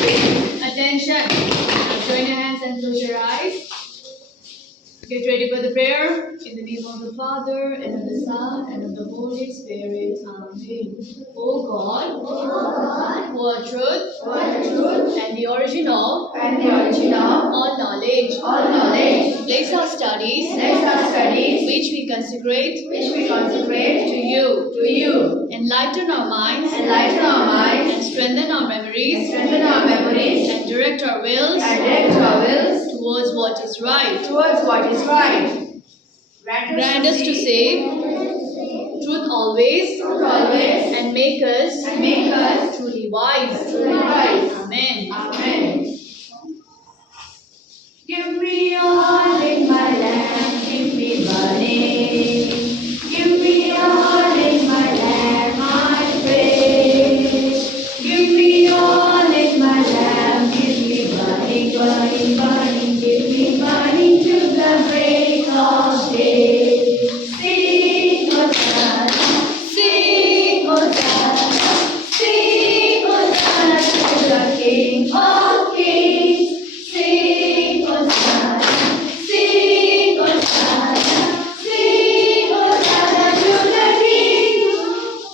Attention. Now join your hands and close your eyes. Get ready for the prayer. In the name of the Father, and of the Son, and of the Holy Spirit. Amen. O God, who are truth, and the origin of all knowledge, bless our studies, which we consecrate to you. Enlighten our minds, and strengthen our memories, and direct our wills towards what is right. Grant us to say truth always, and make us truly wise. Amen. Give me your heart in my lamp, give me burning. Give me your heart in my lamp, I pray. Give me your heart in my lamp, give me burning, burning, burning. Give me burning to the break of day. Sing, Hosanna, sing, Hosanna, sing, Hosanna to the King of Kings. Sing Hosanna, sing Hosanna, sing Hosanna to the King.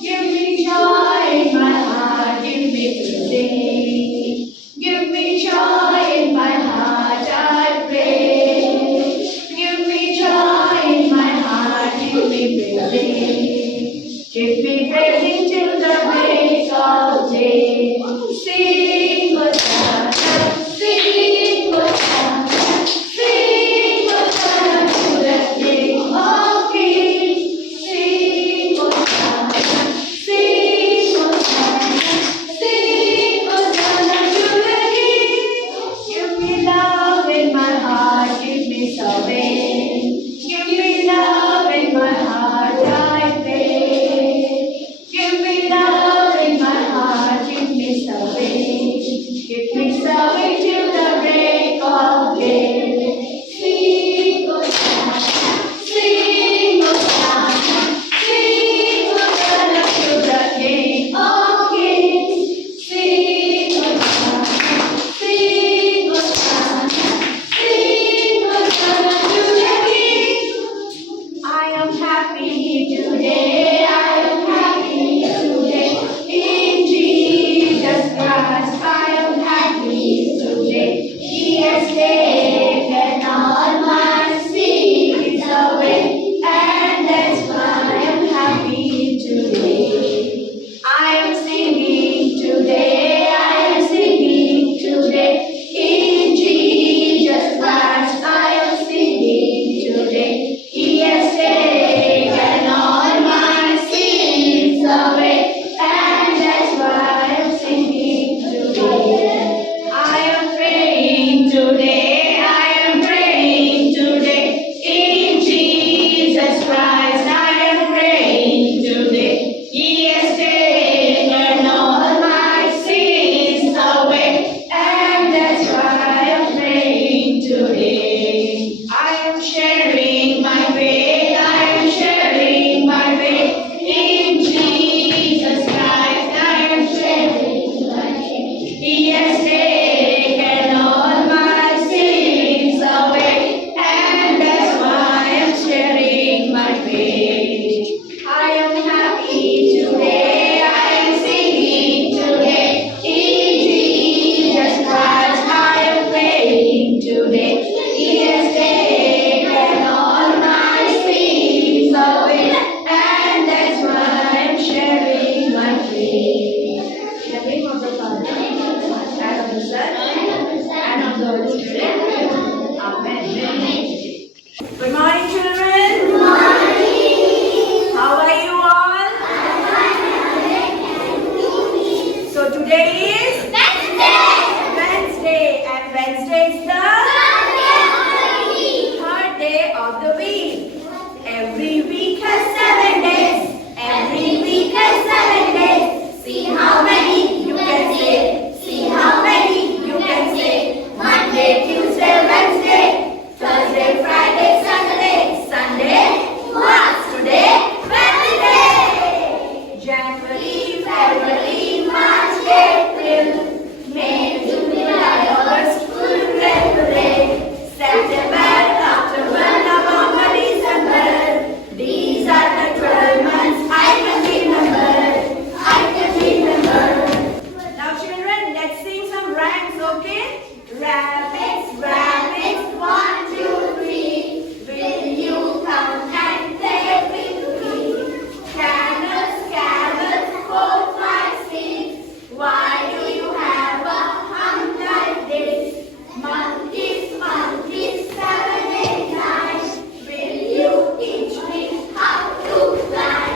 Give me joy in my heart, give me today. Give me joy in my heart, I pray. Give me joy in my heart, give me praising. Give me praising till the break of day. Sing Hosanna, sing Hosanna, sing Hosanna to the King of Kings. Sing Hosanna, sing Hosanna, sing Hosanna to the King. Give me love in my heart, give me salvation. Give me love in my heart, I pray. Give me love in my heart, give me salvation. Give me salvation till the break of day. Sing Hosanna, sing Hosanna, sing Hosanna to the King of Kings. Sing Hosanna, sing Hosanna, sing Hosanna to the King. I am happy today, I am happy today. In Jesus Christ, I am happy today. He has taken all my sins away, and that's why I am happy today. I am singing today, I am singing today. In Jesus Christ, I am singing today. He has taken all my sins away, and that's why I am singing today. I am praying today, I am praying today. In Jesus Christ, I am praying today. He has taken all my sins away, and that's why I am praying today. I am sharing my faith, I am sharing my faith. In Jesus Christ, I am sharing my faith. He has taken all my sins away, and that's why I am sharing my faith. I am happy today, I am singing today. In Jesus Christ, I am praying today. He has taken all my sins away, and that's why I am sharing my faith. In the name of the Father, and of the Son, and of the Holy Spirit. Amen. Good morning, children. Good morning. How are you all? So today is Wednesday, and Wednesday is the third day of the week. Every week has 7 days. Every week has 7 days. See how many you can say. See how many you can say. Monday, Tuesday, Wednesday, Thursday, Friday, Saturday, Sunday. Rabbits, rabbits, 1, 2, 3. Will you come and play with me? Camels, camels, 4, 5, 6. Why do you have a hump like this? Monkeys, monkeys, 7, 8, 9. Will you teach me how to fly?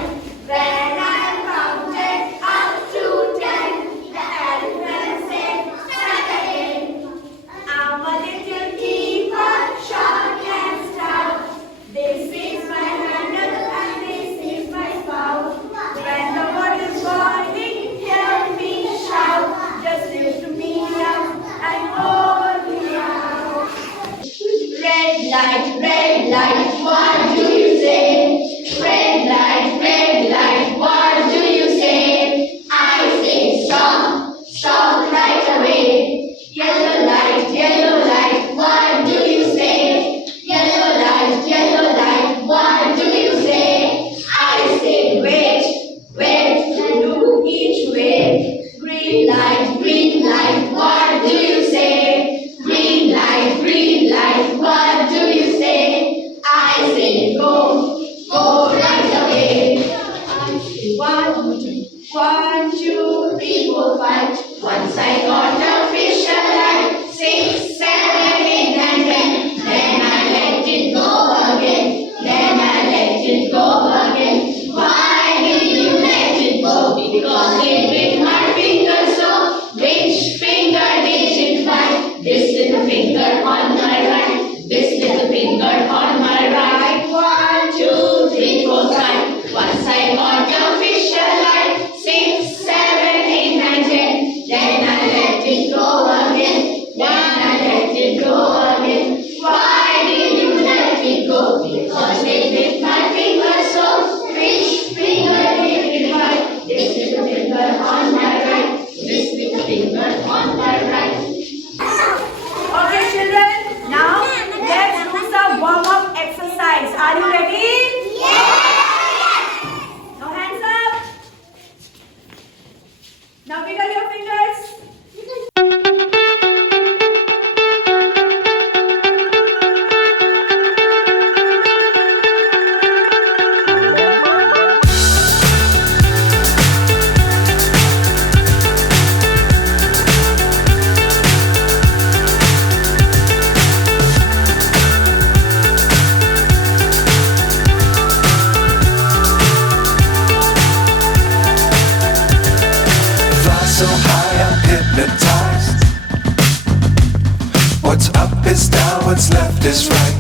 When I counted up to 10, the elephant said, "Start again." I'm a little keeper, short and stout. This is my handle and this is my spout. When the water's boiling, hear me shout. Just lift me up and hold me out. Red light, what do you say? Red light, what do you say? I say stop, stop right away. Yellow light, what do you say? Yellow light, what do you say? I say wait, look each way. Green light, what do you say? Green light, what do you say? I say go right away. I say 1, 2, 3, 4, 5. Once I got a fish alive, 6, 7, 8, 9, 10. Then I let it go again. Why did you let it go? Because it bit my finger so. Which finger did it bite? This little finger on my right. This little finger on my right. 1, 2, 3, 4, 5. Once I got a fish alive, 6, 7, 8, 9, 10. Then I let it go again. Why did you let it go? Because it bit my finger so. Which finger did it bite? This little finger on my right. This little finger on my right. Okay, children. Now let's do some warm-up exercise. Are you ready? Yes. Now hands up. Now wiggle your fingers. Fly so high I'm hypnotized. What's up is down, what's left is right.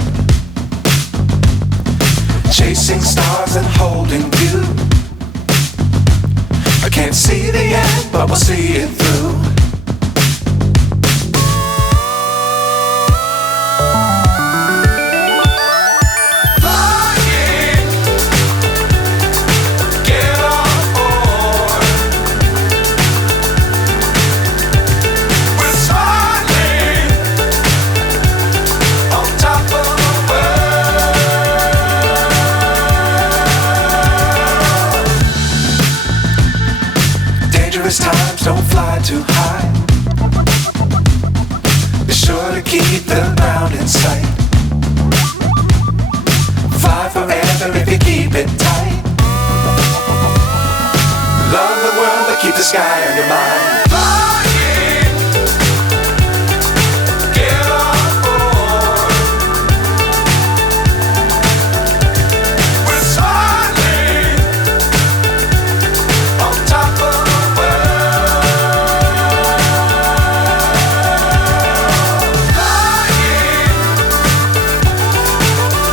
Chasing stars and holding you. I can't see the end, but we'll see it through. Flying, get on board. We're smiling on top of the world. Dangerous times, don't fly too high. Be sure to keep the ground in sight. Fly forever if you keep it tight. Love the world, but keep the sky on your mind. Flying, get on board. We're smiling on top of the world. Flying,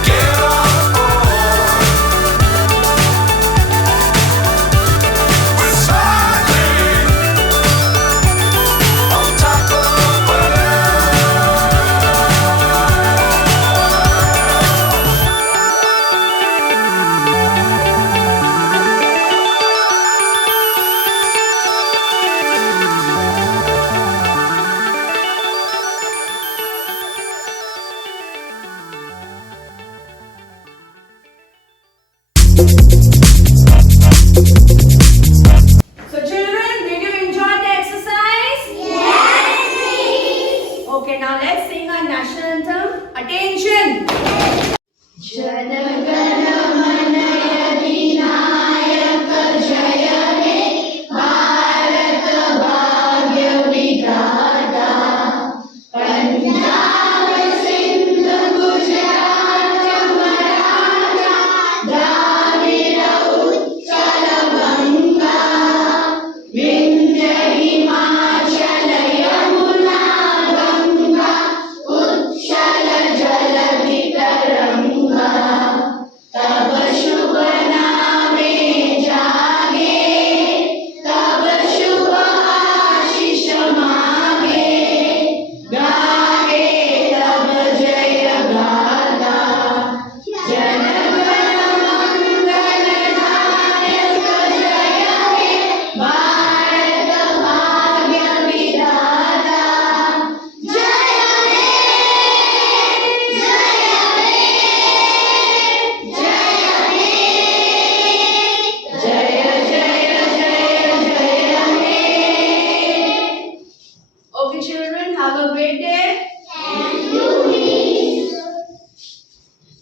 get on board. We're smiling Okay, now let's sing our national anthem. Attention! Jana